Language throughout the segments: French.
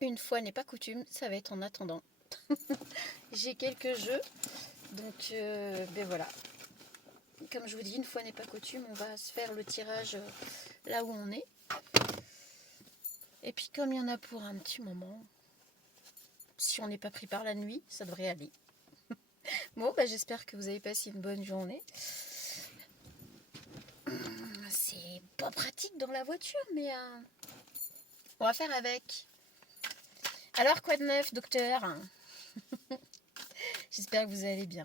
Une fois n'est pas coutume, ça va être en attendant. J'ai quelques jeux, donc ben voilà. Comme je vous dis, une fois n'est pas coutume, on va se faire le tirage là où on est. Et puis comme il y en a pour un petit moment, si on n'est pas pris par la nuit, ça devrait aller. Bon, bah, j'espère que vous avez passé une bonne journée. C'est pas pratique dans la voiture, mais on va faire avec. Alors, quoi de neuf, docteur? J'espère que vous allez bien.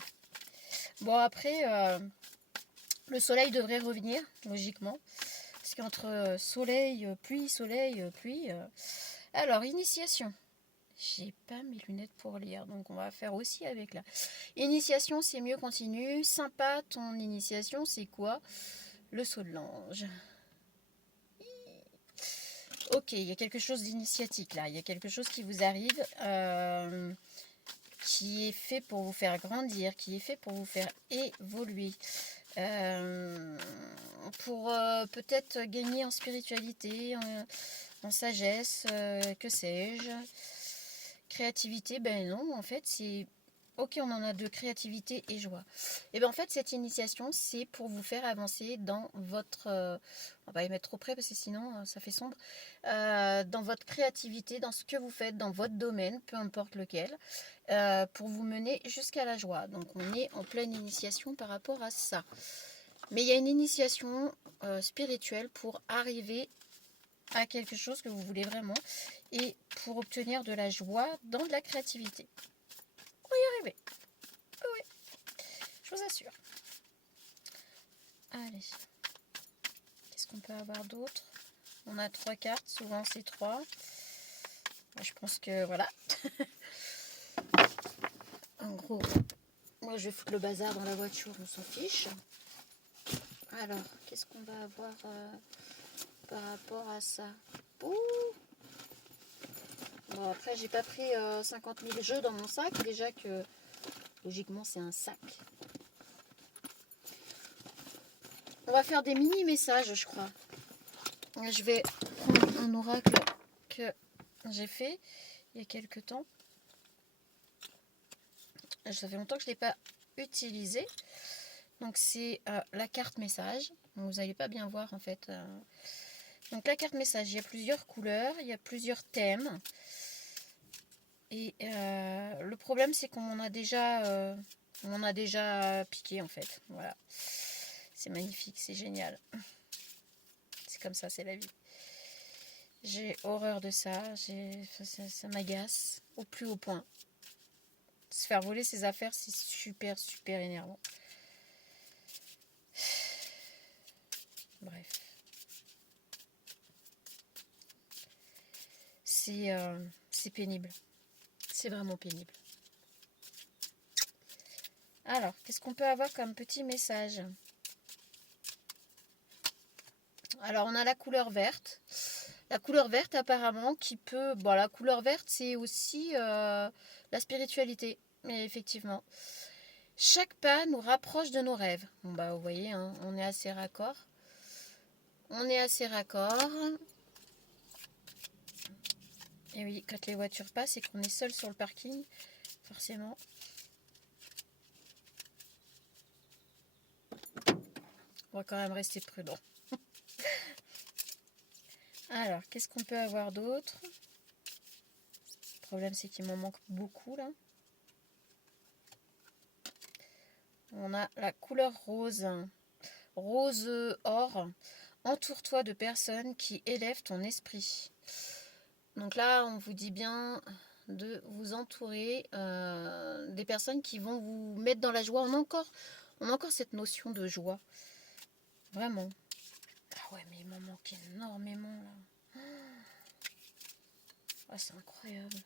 Bon, après, le soleil devrait revenir, logiquement. Parce qu'entre soleil, pluie. Alors, initiation. J'ai pas mes lunettes pour lire, donc on va faire aussi avec là. Initiation, c'est mieux, continue. Sympa, ton initiation, c'est quoi? Le saut de l'ange. Ok, il y a quelque chose d'initiatique là. Il y a quelque chose qui vous arrive, qui est fait pour vous faire grandir, qui est fait pour vous faire évoluer. Pour peut-être gagner en spiritualité, en sagesse, que sais-je. Créativité, ben non, en fait, c'est... Ok, on en a deux, créativité et joie. Et bien en fait, cette initiation, c'est pour vous faire avancer dans votre... on va pas y mettre trop près parce que sinon, ça fait sombre. Dans votre créativité, dans ce que vous faites, dans votre domaine, peu importe lequel, pour vous mener jusqu'à la joie. Donc on est en pleine initiation par rapport à ça. Mais il y a une initiation spirituelle pour arriver à quelque chose que vous voulez vraiment et pour obtenir de la joie dans de la créativité. On va y arriver. Oui, je vous assure. Allez. Qu'est-ce qu'on peut avoir d'autre? On a 3 cartes, souvent c'est 3. Je pense que voilà. En gros, moi je vais foutre le bazar dans la voiture, on s'en fiche. Alors, qu'est-ce qu'on va avoir par rapport à ça? Ouh. Bon, après, j'ai pas pris 50 000 jeux dans mon sac. Déjà que, logiquement, c'est un sac. On va faire des mini-messages, je crois. Je vais prendre un oracle que j'ai fait il y a quelques temps. Ça fait longtemps que je ne l'ai pas utilisé. Donc, c'est la carte message. Vous n'allez pas bien voir, en fait. Donc, la carte message, il y a plusieurs couleurs, il y a plusieurs thèmes. Et le problème, c'est qu'on m'en a déjà piqué, en fait. Voilà. C'est magnifique, c'est génial. C'est comme ça, c'est la vie. J'ai horreur de ça. Ça m'agace au plus haut point. Se faire voler ses affaires, c'est super, super énervant. Bref. C'est pénible. C'est vraiment pénible. Alors, qu'est-ce qu'on peut avoir comme petit message? Alors, on a la couleur verte. La couleur verte, apparemment, qui peut... Bon, la couleur verte, c'est aussi la spiritualité. Mais effectivement. Chaque pas nous rapproche de nos rêves. Bon, bah, vous voyez, hein, on est assez raccord. On est assez raccord. Et oui, quand les voitures passent et qu'on est seul sur le parking, forcément. On va quand même rester prudent. Alors, qu'est-ce qu'on peut avoir d'autre? Le problème, c'est qu'il m'en manque beaucoup, là. On a la couleur rose. Rose or. Entoure-toi de personnes qui élèvent ton esprit. Donc là, on vous dit bien de vous entourer des personnes qui vont vous mettre dans la joie. On a encore cette notion de joie. Vraiment. Ah ouais, mais il m'en manque énormément, là. Ah, c'est incroyable.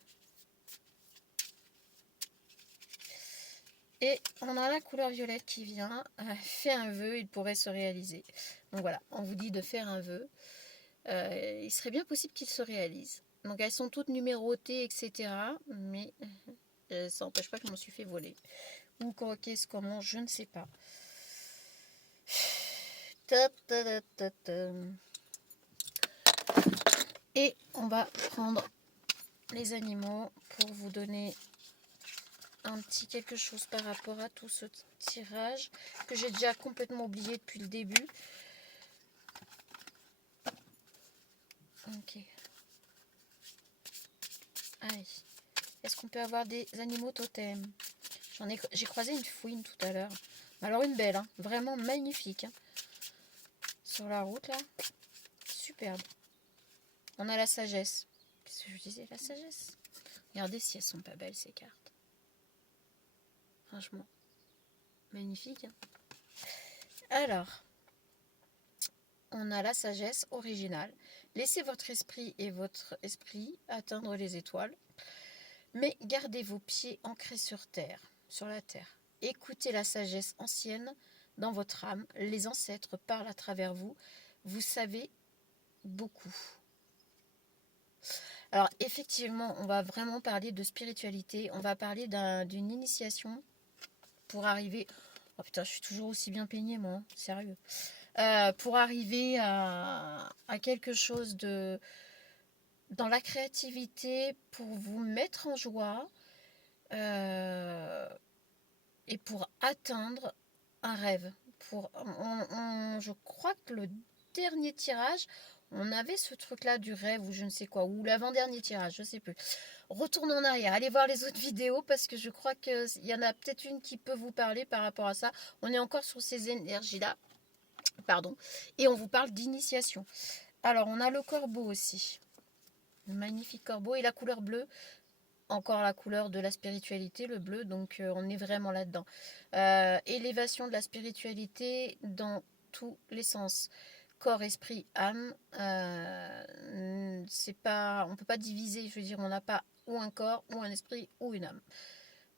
Et on a la couleur violette qui vient. Fais un vœu, il pourrait se réaliser. Donc voilà, on vous dit de faire un vœu. Il serait bien possible qu'il se réalise. Donc elles sont toutes numérotées, etc. Mais ça n'empêche pas que je m'en suis fait voler. Ou qu'est-ce comment, je ne sais pas. Et on va prendre les animaux pour vous donner un petit quelque chose par rapport à tout ce tirage que j'ai déjà complètement oublié depuis le début. Ok. Allez. Est-ce qu'on peut avoir des animaux totems? J'ai croisé une fouine tout à l'heure. Alors une belle, hein, vraiment magnifique. Hein. Sur la route là. Superbe. On a la sagesse. Qu'est-ce que je disais? La sagesse. Regardez si elles sont pas belles ces cartes. Franchement. Magnifique. Hein. Alors. On a la sagesse originale. Laissez votre esprit et votre esprit atteindre les étoiles. Mais gardez vos pieds ancrés sur terre, sur la terre. Écoutez la sagesse ancienne dans votre âme. Les ancêtres parlent à travers vous. Vous savez beaucoup. Alors effectivement, on va vraiment parler de spiritualité. On va parler d'une initiation pour arriver... Oh putain, je suis toujours aussi bien peignée moi, hein, sérieux. Pour arriver à quelque chose de... dans la créativité, pour vous mettre en joie et pour atteindre un rêve. Je crois que le dernier tirage, on avait ce truc-là du rêve ou je ne sais quoi, ou l'avant-dernier tirage, je ne sais plus. Retournez en arrière, allez voir les autres vidéos parce que je crois qu'il y en a peut-être une qui peut vous parler par rapport à ça. On est encore sur ces énergies-là, pardon, et on vous parle d'initiation. Alors, on a le corbeau aussi. Un magnifique corbeau et la couleur bleue. Encore la couleur de la spiritualité, le bleu, donc on est vraiment là-dedans. Élévation de la spiritualité dans tous les sens. Corps, esprit, âme, c'est pas, on peut pas diviser, je veux dire, on n'a pas ou un corps, ou un esprit, ou une âme.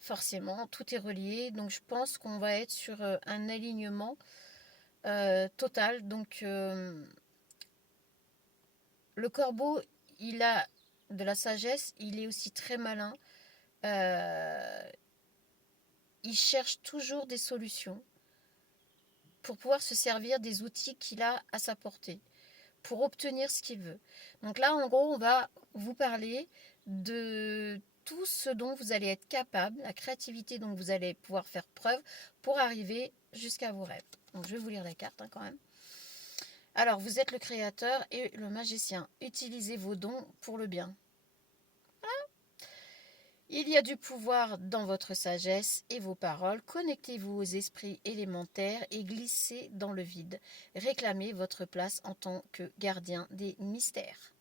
Forcément, tout est relié, donc je pense qu'on va être sur un alignement total. Donc le corbeau, il a de la sagesse, il est aussi très malin. Il cherche toujours des solutions pour pouvoir se servir des outils qu'il a à sa portée, pour obtenir ce qu'il veut. Donc là, en gros, on va vous parler de tout ce dont vous allez être capable, la créativité dont vous allez pouvoir faire preuve pour arriver jusqu'à vos rêves. Donc je vais vous lire la carte hein, quand même. Alors, vous êtes le créateur et le magicien. Utilisez vos dons pour le bien. Il y a du pouvoir dans votre sagesse et vos paroles. Connectez-vous aux esprits élémentaires et glissez dans le vide. Réclamez votre place en tant que gardien des mystères.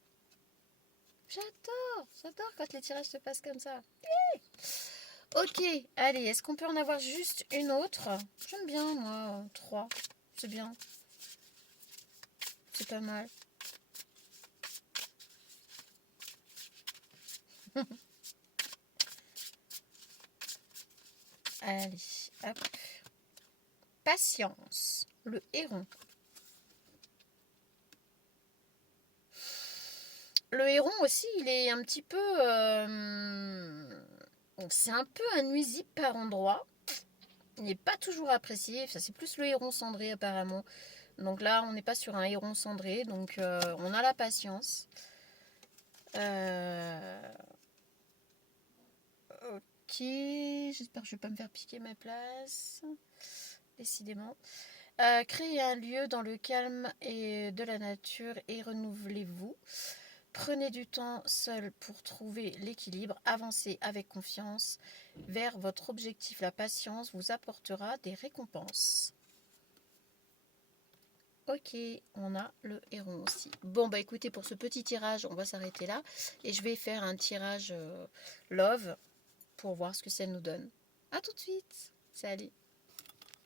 J'adore quand les tirages se passent comme ça. Ok, allez, est-ce qu'on peut en avoir juste une autre? J'aime bien, moi, 3. C'est bien. C'est pas mal. Allez, hop. Patience, le héron. Le héron aussi, il est un petit peu... c'est un peu un nuisible par endroit. Il n'est pas toujours apprécié. Ça, c'est plus le héron cendré apparemment. Donc là, on n'est pas sur un héron cendré. Donc on a la patience. Ok. J'espère que je ne vais pas me faire piquer ma place. Décidément. Créez un lieu dans le calme et de la nature et renouvelez-vous. Prenez du temps seul pour trouver l'équilibre. Avancez avec confiance vers votre objectif. La patience vous apportera des récompenses. Ok, on a le héron aussi. Bon, bah écoutez, pour ce petit tirage, on va s'arrêter là. Et je vais faire un tirage love pour voir ce que ça nous donne. A tout de suite. Salut.